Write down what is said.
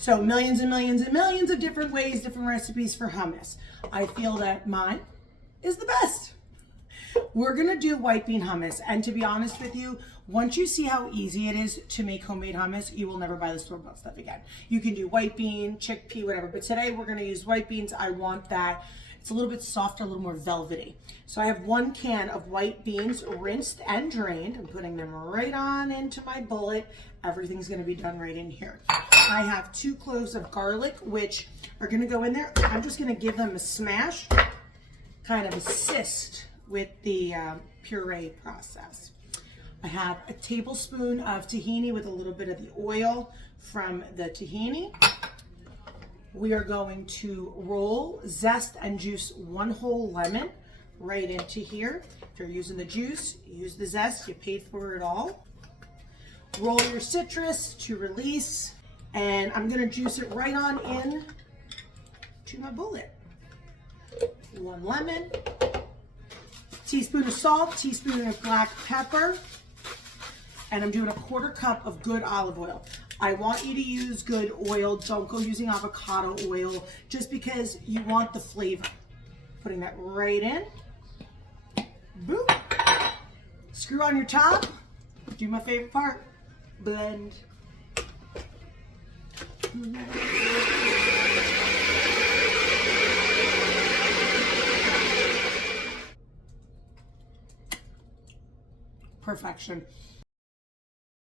So millions and millions and millions of different ways, different recipes for hummus. I feel that mine is the best. We're gonna do white bean hummus, and to be honest with you, once you see how easy it is to make homemade hummus, you will never buy the store-bought stuff again. You can do white bean, chickpea, whatever, but today we're gonna use white beans. I want that. It's a little bit softer, a little more velvety. So I have 1 can of white beans rinsed and drained. I'm putting them right on into my bullet. Everything's gonna be done right in here. I have 2 cloves of garlic, which are gonna go in there. I'm just gonna give them a smash, kind of assist with the puree process. I have a tablespoon of tahini with a little bit of the oil from the tahini. We are going to roll, zest, and juice 1 whole lemon right into here. If you're using the juice, use the zest, you paid for it all. Roll your citrus to release, and I'm gonna juice it right on in to my bullet. 1 lemon, teaspoon of salt, teaspoon of black pepper, and I'm doing a 1/4 cup of good olive oil. I want you to use good oil. Don't go using avocado oil just because you want the flavor. Putting that right in. Boom. Screw on your top. Do my favorite part. Blend. Perfection.